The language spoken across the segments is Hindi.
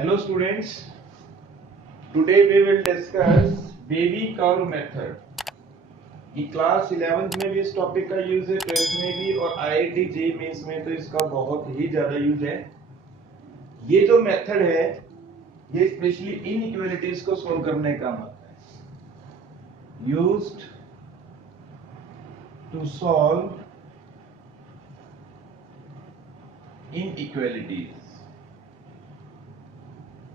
Hello students, today we will discuss baby curve method. ये क्लास 11th में भी इस टॉपिक का यूज है, 12th में भी और IIT JEE मेंस में तो इसका बहुत ही ज्यादा यूज है। ये जो मेथड है ये स्पेशली इनइक्वालिटीज को सोल्व करने का आता है। Used to solve inequalities.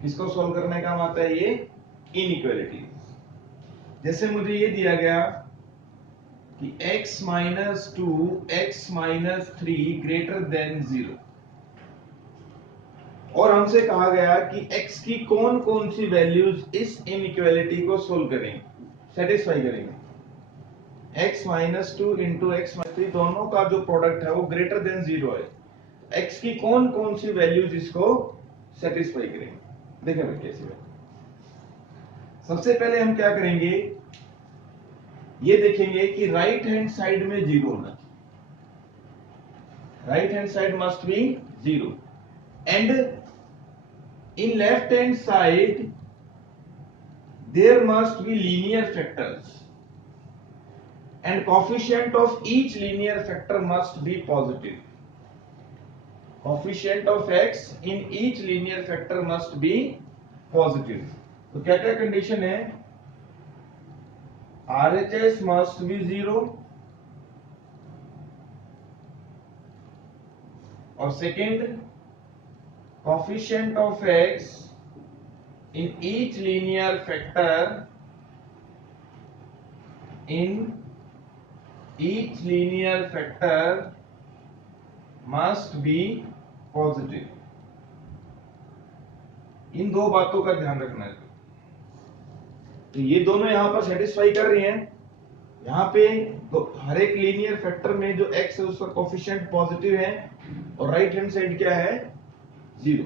किसको सोल्व करने का आता है? ये इनइक्वालिटीज। जैसे मुझे ये दिया गया कि x minus 2 x minus 3 greater than 0 और हमसे कहा गया कि x की कौन कौन सी वैल्यूज इस इनइक्वालिटी को सोल्व करेंगे, सेटिस्फाई करेंगे। x minus 2 into x minus 3 दोनों का जो प्रोडक्ट है वो ग्रेटर देन 0 है। x की कौन कौन सी वैल्यूज इसको सेटिस्फाई करेंगे, देखिए भाई कैसे। सबसे पहले हम क्या करेंगे, ये देखेंगे कि राइट हैंड साइड में 0 होना, right hand side must be 0 and in left hand side there must be linear factors and coefficient of each linear factor must be positive. Coefficient of x in each linear factor must be positive। तो क्या क्या कंडीशन है? RHS must be 0 और second coefficient of x in each linear factor must be positive. इन दो बातों का ध्यान रखना है। तो ये दोनों यहां पर सेटिस्फाई कर रही हैं। यहां पे हर एक लीनियर फैक्टर में जो x है उसका कोएफिशिएंट पॉजिटिव है और राइट हैंड साइड क्या है? 0।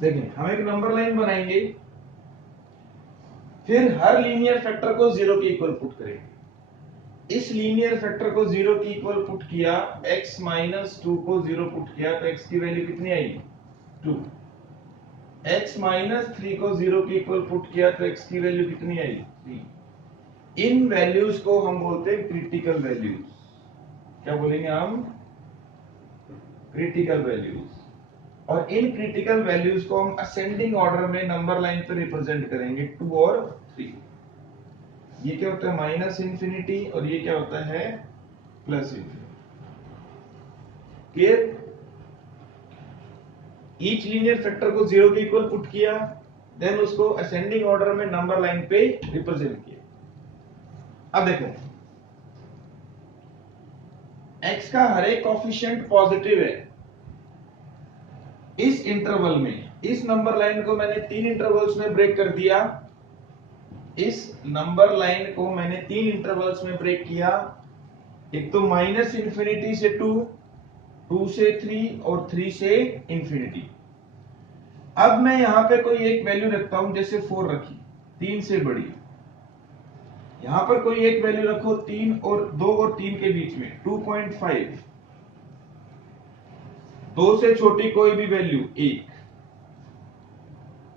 देखिए हम एक नंबर लाइन बनाएंगे, फिर हर लीनियर फैक्टर को 0 के इक्वल पुट करेंगे। इस लीनियर फैक्टर को 0 के इक्वल पुट किया, x माइनस 2 को 0 पुट किया तो x की वैल्यू कितनी आएगी? 2। x माइनस 3 को 0 के इक्वल पुट किया तो x की वैल्यू कितनी आएगी? 3। इन वैल्यूज को हम बोलते हैं क्रिटिकल वैल्यूज। क्या बोलेंगे हम? Critical values. और इन क्रिटिकल वैल्यूज को हम असेंडिंग ऑर्डर में नंबर लाइन पर रिप्रेजेंट करेंगे, 2 और 3। ये क्या होता है? माइनस इंफिनिटी और ये क्या होता है? Plus infinity. Clear? Each linear factor को 0 के इक्वल पुट किया, देन उसको असेंडिंग ऑर्डर में नंबर लाइन पे रिप्रेजेंट किया। अब देखो x का हर एक कोएफिशिएंट पॉजिटिव है। इस इंटरवल में, इस नंबर लाइन को मैंने 3 इंटरवल्स में ब्रेक कर दिया। इस नंबर लाइन को मैंने 3 इंटरवल्स में ब्रेक किया। एक तो माइनस इंफिनिटी से 2, 2 से 3 और 3 से इंफिनिटी। अब मैं यहां पे कोई एक वैल्यू रखता हूं, जैसे 4 रखी, 3 से बड़ी। यहां पर कोई एक वैल्यू रखो 3 और 2 और 3 के बीच में 2.5। 2 से छोटी कोई भी वैल्यू 1।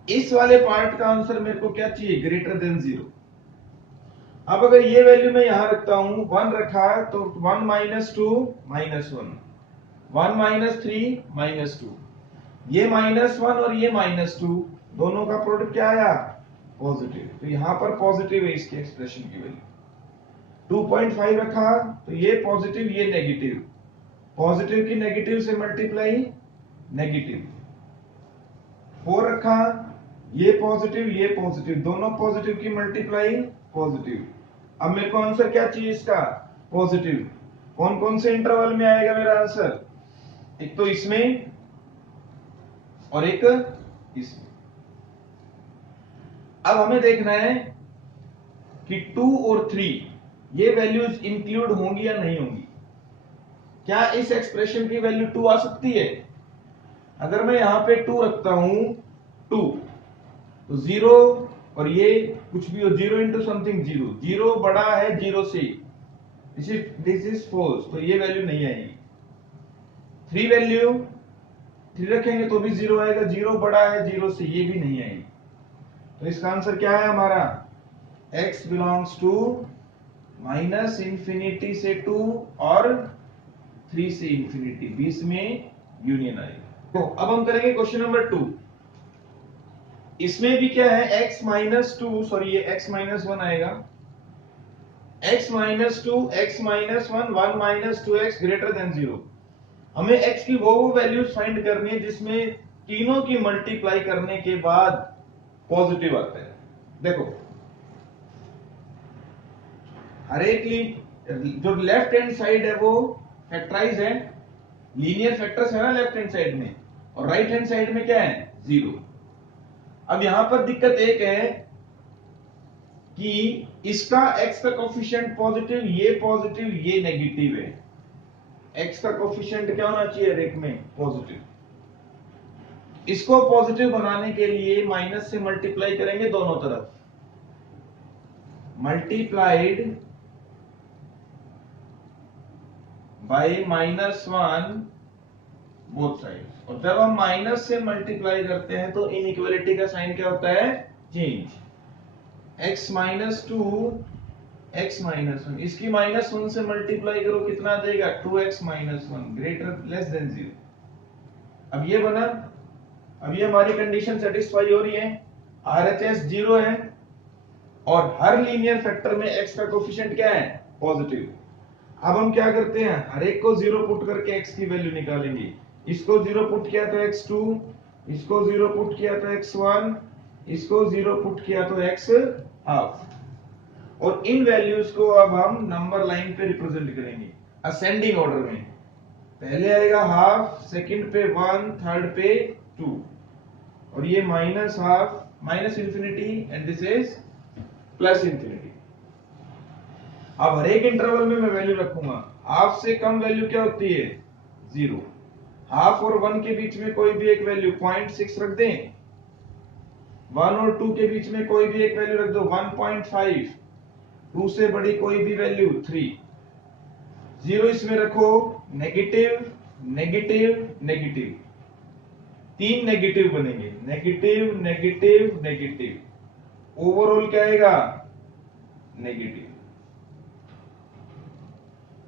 इस वाले पार्ट का आंसर मेरे को क्या चाहिए? Greater than 0। अब अगर ये वैल्यू मैं यहां रखता हूं, 1 रखा तो 1 माइनस 2 माइनस 1, 1 माइनस 3 माइनस 2। ये -1 और ये -2 दोनों का प्रोडक्ट क्या आया? पॉजिटिव। तो यहां पर पॉजिटिव है इसके एक्सप्रेशन की वैल्यू। 2.5 रखा तो ये पॉजिटिव ये नेगेटिव, पॉजिटिव की नेगेटिव से मल्टीप्लाई नेगेटिव। 4 रखा, ये पॉजिटिव, दोनों पॉजिटिव की मल्टीप्लाई पॉजिटिव। अब मेरे को आंसर क्या चाहिए इसका? पॉजिटिव। कौन कौन से इंटरवल में आएगा मेरा आंसर? एक तो इसमें और एक इसमें। अब हमें देखना है कि 2 और 3 ये वैल्यूज इंक्लूड होंगी या नहीं होंगी। क्या इस एक्सप्रेशन की वैल्यू 2 आ सकती है? अगर मैं यहां पे 2 रखता हूं, 2 तो 0 और ये कुछ भी हो, 0 इंटू समथिंग 0, 0 बड़ा है 0 से, दिस इज फॉल्स, तो ये वैल्यू नहीं आएगी। 3 वैल्यू 3 रखेंगे तो भी 0 आएगा, 0 बड़ा है 0 से, ये भी नहीं आएगी। तो इसका आंसर क्या है हमारा, x belongs to minus infinity से 2 और 3 से इंफिनिटी, बीच में यूनियन आएगा। तो अब हम करेंगे क्वेश्चन नंबर 2। इसमें भी क्या है, x माइनस 2, सॉरी ये x माइनस 1 आएगा, x minus 2, x minus 1, 1 minus 2x greater than 0। हमें x की वो वैल्यूज फाइंड करनी है जिसमें तीनों की मल्टीप्लाई करने के बाद पॉजिटिव आता है। देखो हर एक जो लेफ्ट हैंड साइड है वो फैक्टराइज है, लीनियर फैक्टर्स है ना लेफ्ट हैंड साइड में, और राइट हैंड साइड में क्या है, 0। अब यहां पर दिक्कत एक है कि इसका x का कोफिशिएंट पॉजिटिव, ये नेगेटिव है। x का कोफिशिएंट क्या होना चाहिए हर एक में, पॉजिटिव। इसको पॉजिटिव बनाने के लिए माइनस से मल्टीप्लाई करेंगे दोनों तरफ, मल्टीप्लाइड बाय -1 बोथ साइड। और जब हम माइनस से मल्टीप्लाई करते हैं तो इनइक्वालिटी का साइन क्या होता है, change. x minus 2, x minus 1, इसकी -1 से मल्टीप्लाई करो कितना आ जाएगा, 2x minus 1 greater less than 0। अब ये बना, अब ये हमारी कंडीशन सेटिस्फाई हो रही है, RHS 0 है और हर लीनियर फैक्टर में x का कोफिशिएंट क्या है, पॉजिटिव। अब हम क्या करते हैं, हर एक को 0 पुट करके x की वैल्यू निकालेंगे। इसको 0 पुट किया तो x2, इसको 0 पुट किया तो x1, इसको 0 पुट किया तो x हाफ। और इन वैल्यूज को अब हम नंबर लाइन पे रिप्रेजेंट करेंगे असेंडिंग ऑर्डर में। पहले आएगा हाफ, सेकंड पे 1, थर्ड पे 2, और ये minus half, minus infinity, and this is plus infinity. अब हर एक इंटरवल में मैं वैल्यू रखूंगा। हाफ से कम वैल्यू क्या होती है, 0। हाफ और 1 के बीच में कोई भी एक वैल्यू 0.6 रख दें, 1 और 2 के बीच में कोई भी एक वैल्यू रख दो 1.5, 2 से बड़ी कोई भी वैल्यू 3, 0 इसमें रखो, नेगेटिव नेगेटिव नेगेटिव, 3 नेगेटिव बनेंगे, नेगेटिव नेगेटिव नेगेटिव, ओवरऑल क्या आएगा, नेगेटिव।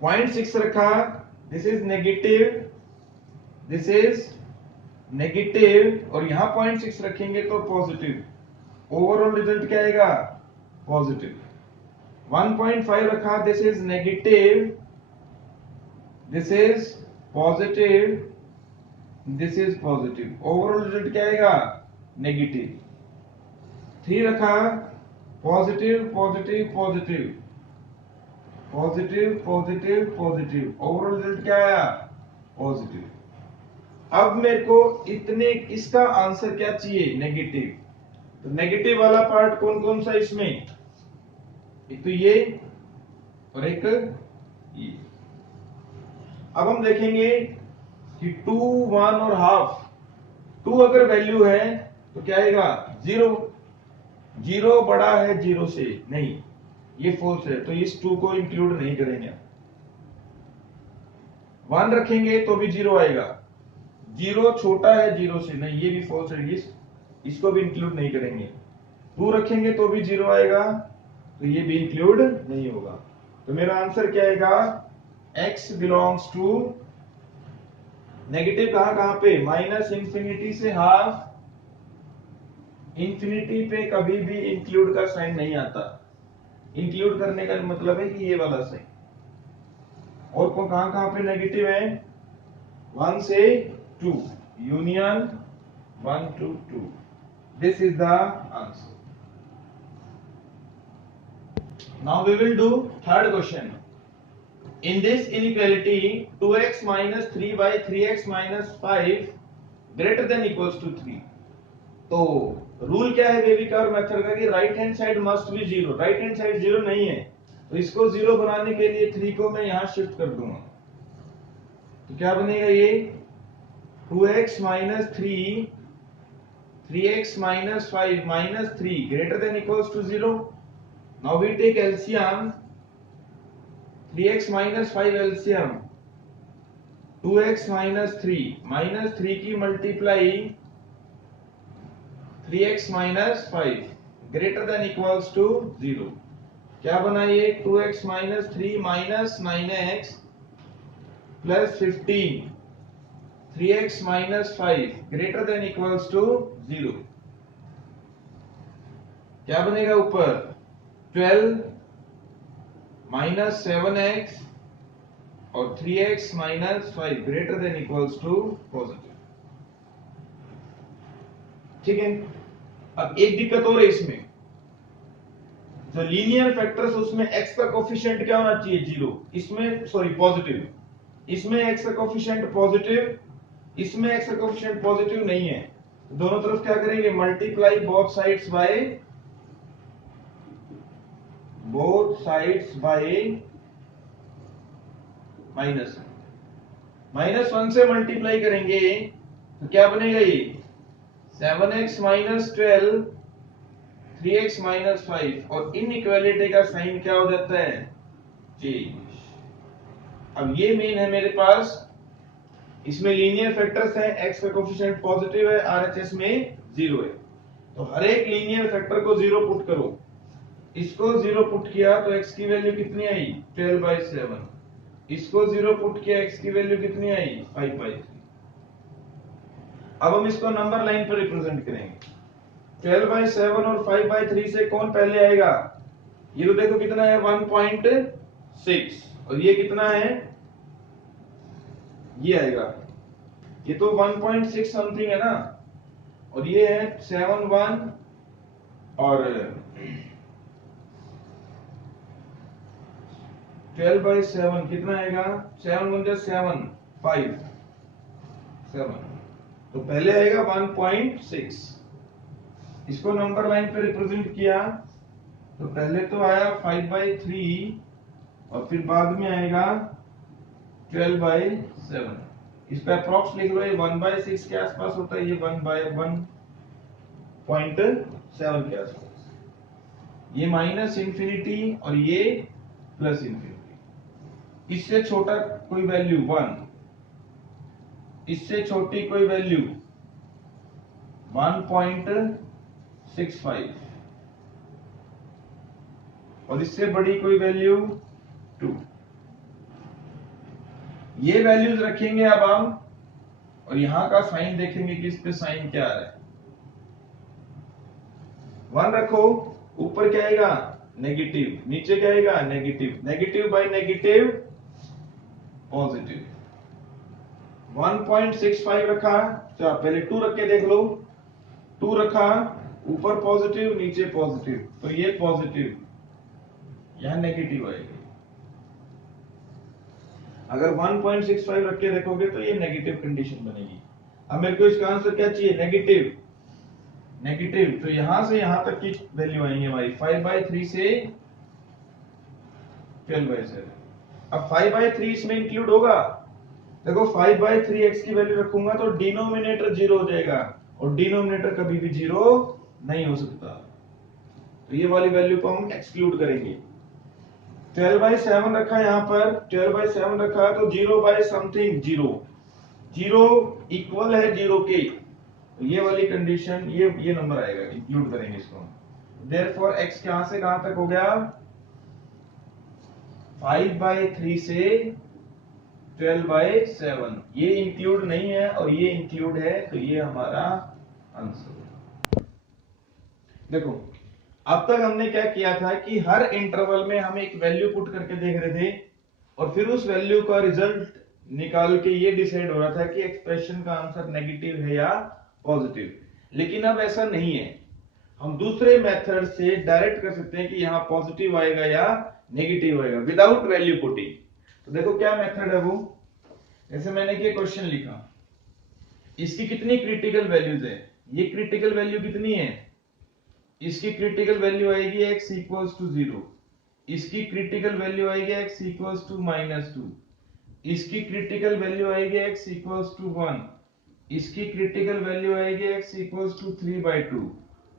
0.6 रखा, this is negative, this is negative, और यहां 0.6 रखेंगे तो पॉजिटिव, ओवरऑल रिजल्ट क्या आएगा, पॉजिटिव। 1.5 रखा, this is negative, this is positive, this is positive, overall result क्या आएगा, नेगेटिव। 3 रखा, positive positive positive, positive positive positive, overall result क्या आया, पॉजिटिव। अब मेरे को इतने, इसका आंसर क्या चाहिए, नेगेटिव। तो नेगेटिव वाला पार्ट कौन कौन सा इसमें, एक तो ये और एक ये। अब हम देखेंगे कि 2, 1 और हाफ, 2 अगर वैल्यू है तो क्या आएगा, 0। 0 बड़ा है 0 से, नहीं ये फॉल्स है, तो इस 2 को इंक्लूड नहीं करेंगे। 1 रखेंगे तो भी 0 आएगा, 0 छोटा है 0 से, नहीं ये भी फॉल्स है, इसको भी इंक्लूड नहीं करेंगे। 2 रखेंगे तो भी 0 आएगा, तो ये भी इंक्लूड नहीं होगा। तो मेरा आंसर क्या आएगा, x बिलोंग्स टू नेगेटिव, कहां पे, माइनस इंफिनिटी से हाफ, इंफिनिटी पे कभी भी इंक्लूड का साइन नहीं आता। इंक्लूड करने का मतलब है कि ये वाला साइन। और कहां कहां पे नेगेटिव है, 1 से 2, union 1 to 2, this is the answer. Now we will do third question. In this inequality, 2x minus 3 by 3x minus 5 greater than equals to 3. तो रूल क्या है बेबी का और मेथड का कि right hand side must be 0। Right hand side 0 नहीं है, तो इसको 0 बनाने के लिए 3 को मैं यहां शिफ्ट कर दूंगा। तो क्या बनेगा ये, 2x minus 3, 3x minus 5 minus 3 greater than equals to 0. Now we take LCM, 3x minus 5 LCM, 2x minus 3 की multiply 3x minus 5 greater than equals to 0। क्या बना ये 2x minus 3 minus 9x plus 15 3x minus 5 greater than equals to 0। क्या बनेगा ऊपर 12 माइनस 7x और 3x minus 5 greater than equals to positive. ठीक है। अब एक दिक्कत और है इसमें, जो लीनियर फैक्टर्स उसमें x का कोफिशिएंट क्या होना चाहिए 0, इसमें सॉरी पॉजिटिव, इसमें x का कोफिशिएंट पॉजिटिव, इसमें x का कोफिशिएंट पॉजिटिव नहीं है। दोनों तरफ क्या करेंगे मल्टीप्लाई बोथ साइड्स बाय -1 से मल्टीप्लाई करेंगे तो क्या बनेगा ये 7x माइनस 12 3x माइनस 5 और इनइक्वालिटी का साइन क्या हो जाता है चेंज। अब ये मेन है मेरे पास, इसमें लीनियर फैक्टर्स हैं, x का कोफिशिएंट पॉजिटिव है, RHS में 0 है। तो हर एक लीनियर फैक्टर को 0 पुट करो, इसको 0 पुट किया तो x की वैल्यू कितनी आई 12/7, इसको 0 पुट किया x की वैल्यू कितनी आई 5/3। अब हम इसको नंबर लाइन पर रिप्रेजेंट करेंगे। 12/7 और 5/3 से कौन पहले आएगा, ये तो देखो कितना है 1.6 और ये कितना है, ये आएगा, ये तो 1.6 समथिंग है ना, और ये है 7 और 12/7 कितना आएगा 7 1 7 5 7, तो पहले आएगा 1.6। इसको नंबर लाइन पे रिप्रेजेंट किया तो पहले तो आया 5/3 और फिर बाद में आएगा 12/7। इसका अप्रॉक्स लिख लो, ये 1/6 के आसपास होता है, ये 1/1.7 के आसपास, ये माइनस इंफिनिटी और ये प्लस इंफिनिटी। इससे छोटा कोई वैल्यू 1, इससे छोटी कोई वैल्यू 1.65 और इससे बड़ी कोई वैल्यू 2। ये वैल्यूज रखेंगे अब हम, और यहां का साइन देखेंगे कि इस पे साइन क्या आ रहा है। 1 रखो, ऊपर क्या आएगा नेगेटिव, नीचे क्या आएगा negative, negative by negative positive. 1.65 रखा, तो पहले 2 रख के देख लो, 2 रखा, ऊपर पॉजिटिव नीचे पॉजिटिव, तो ये पॉजिटिव, यहां नेगेटिव आएगी। अगर 1.65 रख के देखोगे तो ये नेगेटिव कंडीशन बनेगी। अब मेरे को इसका आंसर क्या चाहिए नेगेटिव, नेगेटिव, तो यहां से यहां तक की वैल्यू आएंगे हमारी 5/3 से 12/7। अब 5/3 इसमें इंक्लूड होगा, देखो 5/3 x की वैल्यू रखूंगा तो डिनोमिनेटर 0 हो जाएगा और डिनोमिनेटर कभी भी 0 नहीं हो सकता, तो ये वाली वैल्यू को हम एक्सक्लूड करेंगे। 12/7 रखा यहां पर, 12/7 रखा तो 0 बाय समथिंग 0, 0 इक्वल है 0 के, तो ये वाली कंडीशन ये नंबर आएगा, इंक्लूड करेंगे इसको। देयरफॉर x कहां से कहां तक हो गया 5/3 से 12/7, ये इंक्लूड नहीं है और ये इंक्लूड है, तो ये हमारा आंसर। देखो अब तक हमने क्या किया था कि हर इंटरवल में हम एक वैल्यू पुट करके देख रहे थे और फिर उस वैल्यू का रिजल्ट निकाल के ये डिसाइड हो रहा था कि एक्सप्रेशन का आंसर नेगेटिव है या पॉजिटिव। लेकिन अब ऐसा नहीं है, हम दूसरे मेथड से डायरेक्ट कर सकते हैं कि यहाँ पॉजिटिव आएगा या नेगेटिव आएगा विदाउट वैल्यू पुटिंग। तो देखो क्या मेथड है वो, जैसे मैंने कि क्वेश्चन लिखा, इसकी कितनी क्रिटिकल वैल्यूज है, ये क्रिटिकल वैल्यू कितनी है, इसकी क्रिटिकल वैल्यू आएगी x इक्वल्स टू 0, इसकी क्रिटिकल वैल्यू आएगी x इक्वल्स टू -2, इसकी क्रिटिकल वैल्यू आएगी x इक्वल्स टू 1, इसकी क्रिटिकल वैल्यू आएगी x इक्वल्स टू 3/2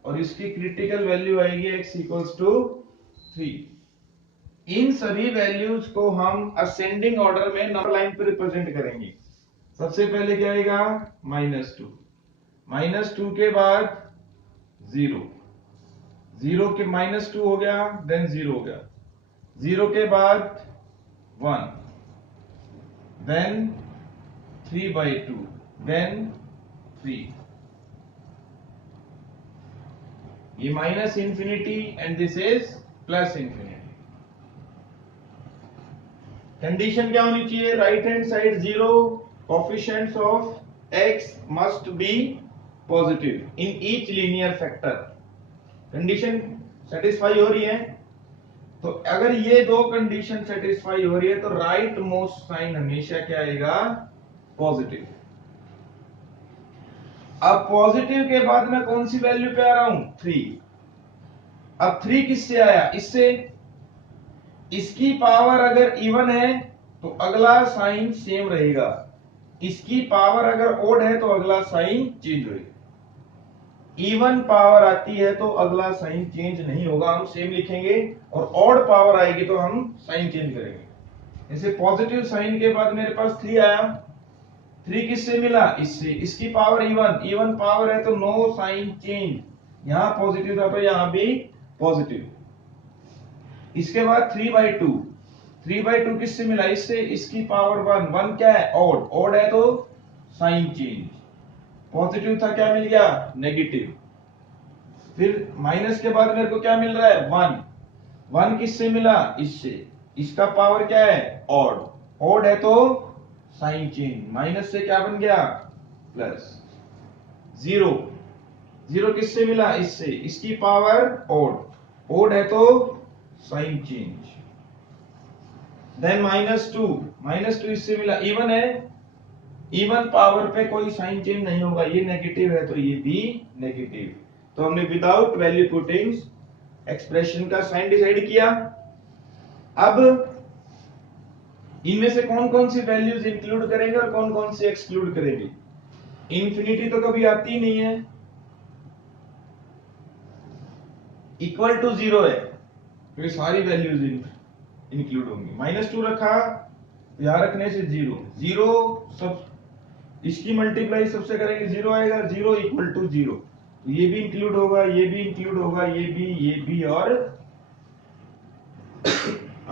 और इसकी क्रिटिकल वैल्यू आएगी x इक्वल्स टू 3। इन सभी वैल्यूज को हम असेंडिंग ऑर्डर में नंबर लाइन पर रिप्रेजेंट करेंगे। सबसे पहले क्या आएगा -2, -2 के बाद 0, 0 के -2 हो गया, देन 0 हो गया, 0 के बाद 1, देन 3/2, देन 3, ये minus infinity and this is plus infinity. Condition क्या होनी चाहिए, right hand side 0, coefficients of x must be positive in each linear factor. Condition satisfy हो रही है, तो अगर ये दो कंडीशन सेटिस्फाई हो रही है तो राइट मोस्ट साइन हमेशा क्या आएगा, पॉजिटिव। अब पॉजिटिव के बाद मैं कौन सी वैल्यू पे आ रहा हूं, 3। अब 3 किससे आया, इससे। इसकी पावर अगर इवन है तो अगला साइन सेम रहेगा, इसकी पावर अगर ओड है तो अगला साइन चेंज होगा। इवन पावर आती है तो अगला साइन चेंज नहीं होगा, हम सेम लिखेंगे, और ऑड पावर आएगी तो हम साइन चेंज करेंगे। जैसे पॉजिटिव साइन के बाद मेरे पास 3 आया, 3 किससे मिला, इससे। इसकी पावर इवन, इवन पावर है तो नो साइन चेंज, यहां पॉजिटिव था तो यहां भी पॉजिटिव। इसके बाद 3/2, 3/2 किससे मिला, इससे। इसकी पावर 1, 1 क्या है, ऑड, ऑड है तो साइन चेंज। पॉजिटिव था, क्या मिल गया, नेगेटिव। फिर माइनस के बाद मेरे को क्या मिल रहा है, 1, 1 किससे मिला, इससे। इसका पावर क्या है, ऑड, ऑड है तो साइन चेंज, माइनस से क्या बन गया, प्लस। 0, 0 किससे मिला, इससे। इसकी पावर ऑड, ऑड है तो साइन चेंज। देन -2, -2 इससे मिला, इवन है, इवन पावर पे कोई साइन चेंज नहीं होगा, ये नेगेटिव है तो ये भी नेगेटिव। तो हमने विदाउट वैल्यू पुटिंग एक्सप्रेशन का साइन डिसाइड किया। अब इनमें से कौन कौन सी वैल्यूज इंक्लूड करेंगे और कौन कौन सी एक्सक्लूड करेंगे। इंफिनिटी तो कभी आती ही नहीं है, इक्वल टू 0 है तो ये सारी वैल्यूज इंक्लूड होंगी। -2 रखा, यहां रखने से 0, 0 सब, इसकी मल्टीप्लाई सबसे करेंगे 0 आएगा, 0 इक्वल टू 0, तो ये भी इंक्लूड होगा, ये भी इंक्लूड होगा, ये भी और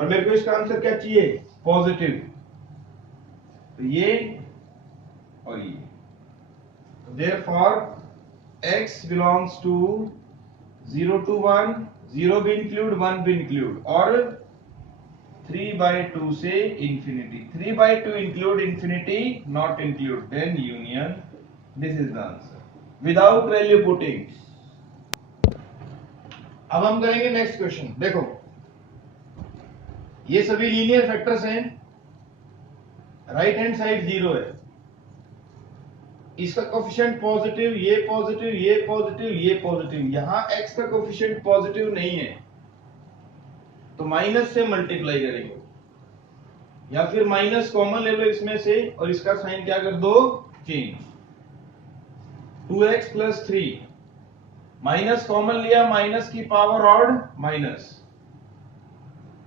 मेरे को इसका आंसर क्या चाहिए, पॉजिटिव, तो ये और ये। Therefore x belongs to 0 to 1, 0 भी इंक्लूड, 1 भी इंक्लूड, और 3/2 से infinity. 3/2 include, infinity not include, then union, this is the answer without value putting. अब हम करेंगे नेक्स्ट क्वेश्चन। देखो ये सभी लीनियर फैक्टर्स हैं, राइट हैंड साइड 0 है, इसका कोफिशिएंट पॉजिटिव, ये पॉजिटिव, ये पॉजिटिव, ये पॉजिटिव, यहां x का कोफिशिएंट पॉजिटिव नहीं है तो माइनस से मल्टीप्लाई करेंगे, या फिर माइनस कॉमन ले लो इसमें से और इसका साइन क्या कर दो, चेंज। 2x + 3, माइनस कॉमन लिया, माइनस की पावर ऑड माइनस,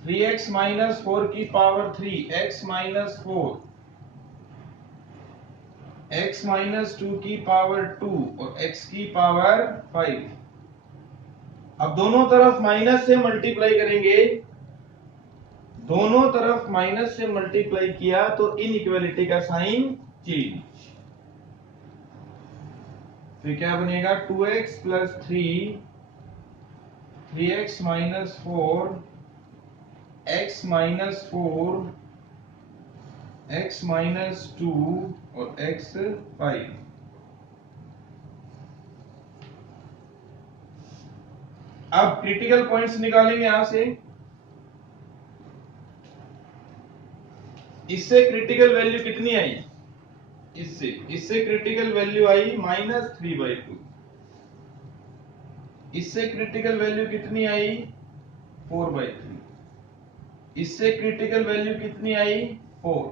3x - 4 की पावर 3, x - 4, x - 2 की पावर 2 और x की पावर 5। अब दोनों तरफ माइनस से मल्टीप्लाई करेंगे, दोनों तरफ माइनस से मल्टीप्लाई किया तो इनइक्वालिटी का साइन चेंज। फिर क्या बनेगा, 2x + 3, 3x - 4, x - 4, x - 2 और x 5। अब क्रिटिकल पॉइंट्स निकालेंगे यहां से। इससे क्रिटिकल वैल्यू कितनी आई, इससे क्रिटिकल वैल्यू आई -3/2। इससे क्रिटिकल वैल्यू कितनी आई, 4/3। इससे क्रिटिकल वैल्यू कितनी आई, 4।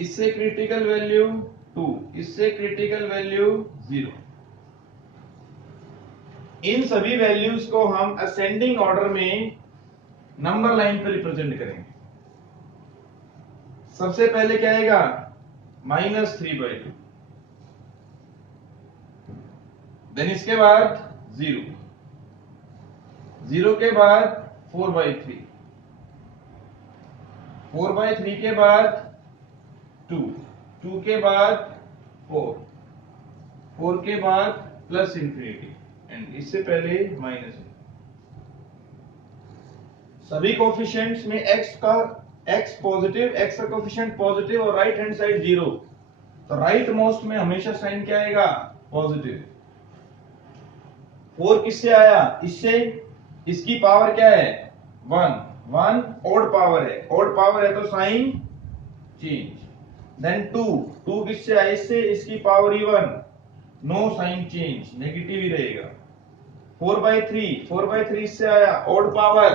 इससे क्रिटिकल वैल्यू 2, इससे क्रिटिकल वैल्यू 0। इन सभी वैल्यूज को हम असेंडिंग ऑर्डर में नंबर लाइन पर रिप्रेजेंट करेंगे। सबसे पहले क्या आएगा, -3/2। देन इसके बाद 0, 0 के बाद 4/3, 4/3 के बाद 2, 2 के बाद 4, 4 के बाद प्लस इंफिनिटी एंड इससे पहले माइनस। सभी कोफिशिएंट्स में x पॉजिटिव, x का कोफिशिएंट पॉजिटिव और राइट हैंड साइड 0, तो राइट मोस्ट में हमेशा साइन क्या आएगा? पॉजिटिव। 4 किससे आया? इससे। इसकी पावर क्या है? 1, 1 ऑड पावर है, ऑड पावर है तो साइन चेंज। देन 2, 2 किससे आया? इससे। इसकी power even, no sign change, negative ही रहेगा। 4/3, 4/3 इससे आया, odd power,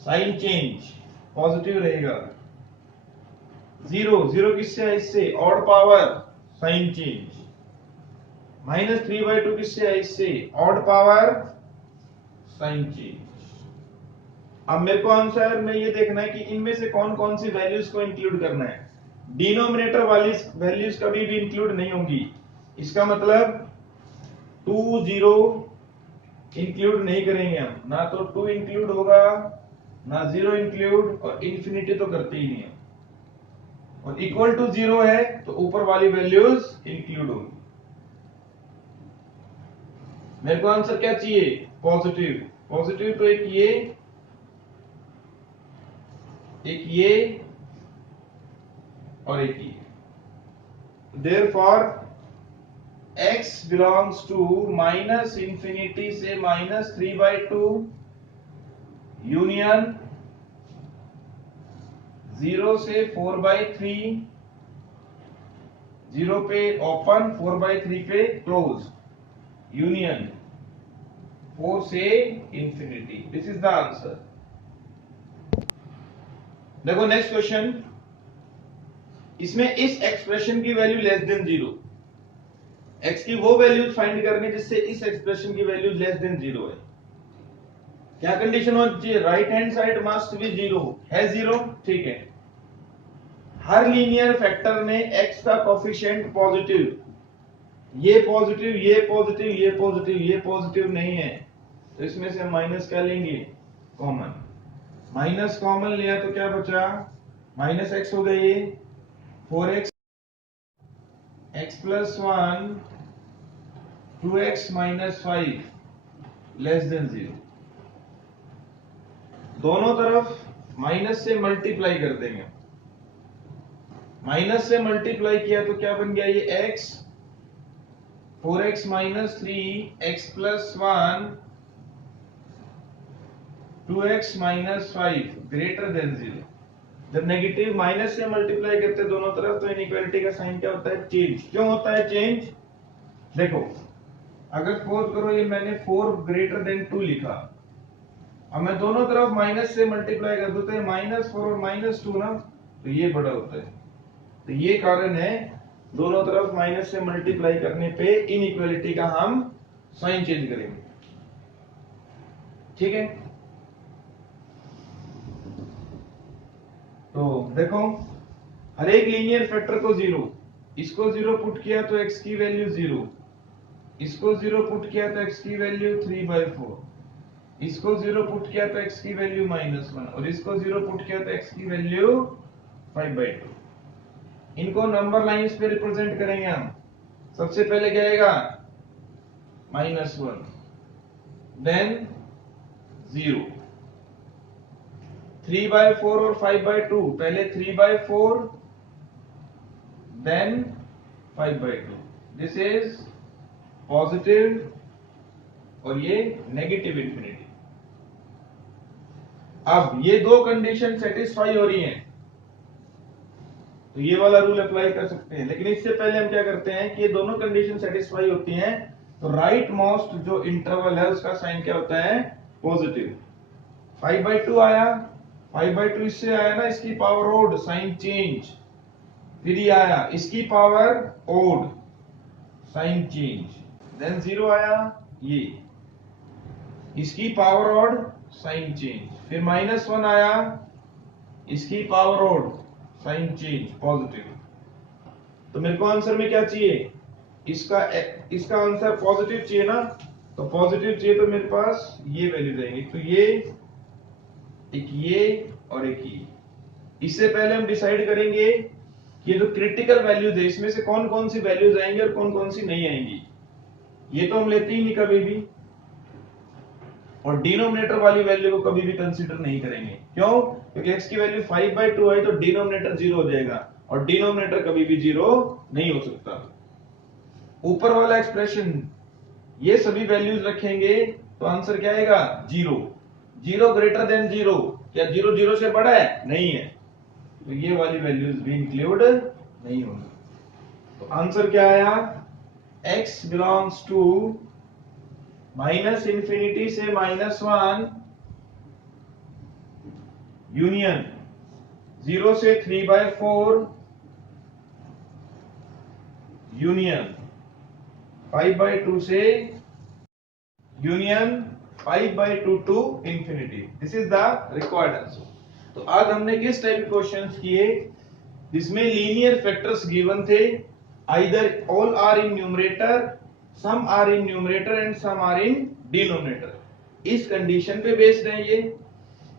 sign change, positive रहेगा। 0, 0 किससे है? इससे। Odd power, sign change. -3/2 किससे है? इससे। Odd power, sign change. अब मेरे को आंसर में ये देखना है कि इनमें से कौन कौन सी वैल्यूज को इंक्लूड करना है। डिनोमिनेटर वाली वैल्यूज कभी भी इंक्लूड नहीं होंगी। इसका मतलब 2, 0 इंक्लूड नहीं करेंगे हम, ना तो 2 इंक्लूड होगा, ना 0 इंक्लूड, और इंफिनिटी तो करते ही नहीं है। और इक्वल टू 0 है तो ऊपर वाली वैल्यूज इंक्लूड होंगी। मेरे को आंसर क्या चाहिए? पॉजिटिव। पॉजिटिव तो एक ये और एक ये। Therefore x belongs to -infinity से -3/2 यूनियन 0 से 4/3, 0 पे ओपन, 4/3 पे क्लोज, यूनियन 4 से infinity. This is the answer. देखो नेक्स्ट क्वेश्चन, इसमें इस एक्सप्रेशन की वैल्यू लेस देन 0, x की वो वैल्यूज फाइंड करनी जिससे इस एक्सप्रेशन की वैल्यू लेस देन 0 है। क्या कंडीशन होनी चाहिए? Right hand side must be 0 है। 0 ठीक है। हर लीनियर फैक्टर में x का कोफिशिएंट पॉजिटिव, ये पॉजिटिव, ये पॉजिटिव, ये पॉजिटिव, ये पॉजिटिव नहीं है, तो इसमें से हम माइनस क्या लेंगे? कॉमन। माइनस कॉमन लिया तो क्या बचा? -x हो गई, 4x, x + 1, 2x - 5 less than 0। दोनों तरफ माइनस से मल्टीप्लाई कर देंगे। माइनस से मल्टीप्लाई किया तो क्या बन गया? ये x, 4x - 3, x + 1, 2x - 5 greater then 0। जब नेगेटिव माइनस से मल्टीप्लाई करते हैं दोनों तरफ तो इनइक्वालिटी का साइन क्या होता है? चेंज। क्यों होता है चेंज? देखो, अगर सपोज करो ये मैंने 4 ग्रेटर देन 2 लिखा, अब मैं दोनों तरफ माइनस से मल्टीप्लाई कर दूं तो -4 और -2 ना, तो ये बड़ा होता है। तो ये कारण है दोनों तरफ माइनस से मल्टीप्लाई करने पे इनइक्वालिटी का हम साइन चेंज करेंगे। ठीक है, तो देखो हर एक लीनियर फैक्टर को 0, इसको 0 पुट किया तो x की वैल्यू 0, इसको 0 पुट किया तो x की वैल्यू 3/4, इसको 0 पुट किया तो x की वैल्यू -1, और इसको 0 पुट किया तो x की वैल्यू 5/2। इनको नंबर लाइंस पे रिप्रेजेंट करेंगे हम। सबसे पहले क्या आएगा? -1, देन 0, 3/4 और 5/2, पहले 3/4 देन 5/2। दिस इज पॉजिटिव और ये नेगेटिव इंफिनिटी। अब ये दो कंडीशन सेटिस्फाई हो रही हैं तो ये वाला रूल अप्लाई कर सकते हैं, लेकिन इससे पहले हम क्या करते हैं कि ये दोनों कंडीशन सेटिस्फाई होती हैं तो राइट मोस्ट जो इंटरवल है उसका साइन क्या होता है? पॉजिटिव। 5/2 आया, 5/2 इससे आया ना, इसकी पावर ओड, साइन चेंज। फिर ये आया इसकी power odd, sign change. Then 0 आया, ये इसकी पावर ओड, साइन चेंज। फिर -1 आया, इसकी power odd, sign change, positive. तो मेरे को आंसर में क्या चाहिए, इसका आंसर पॉजिटिव चाहिए ना, तो पॉजिटिव चाहिए तो मेरे पास ये वैल्यू रहेंगे, तो ये और एक ये। इससे पहले हम डिसाइड करेंगे कि ये जो क्रिटिकल वैल्यूज है इसमें से कौन कौन सी वैल्यूज आएंगी और कौन कौन सी नहीं आएंगी। ये तो हम लेते ही नहीं कभी भी, और डिनोमिनेटर वाली वैल्यू को कभी भी कंसीडर नहीं करेंगे। क्यों? क्योंकि x की वैल्यू 5/2 है तो डिनोमिनेटर 0 हो जाएगा, और डिनोमिनेटर कभी भी 0 नहीं हो सकता। ऊपर वाला एक्सप्रेशन ये सभी वैल्यूज रखेंगे तो आंसर क्या आएगा, 0। 0 ग्रेटर देन 0, क्या 0 0 से बड़ा है? नहीं है, तो ये वाली वैल्यूज भी इंक्लूड नहीं होंगी। तो आंसर क्या आया, x बिलोंग्स टू -∞ से -1 यूनियन 0 से 3/4 यूनियन 5/2 से union 5/2 to infinity. This is the required answer. तो आज हमने किस टाइप के क्वेश्चंस किए, जिसमें लीनियर फैक्टर्स गिवन थे, either all are in numerator, some are in numerator and some are in denominator. इस कंडीशन पे बेस्ड है ये।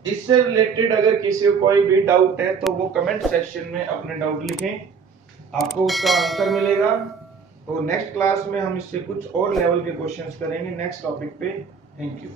इससे रिलेटेड अगर किसी को कोई भी डाउट है तो वो कमेंट सेक्शन में अपने डाउट लिखें, आपको उसका आंसर मिलेगा। तो नेक्स्ट क्लास में हम इससे कुछ और लेवल के क्वेश्चंस करेंगे नेक्स्ट टॉपिक पे। Thank you.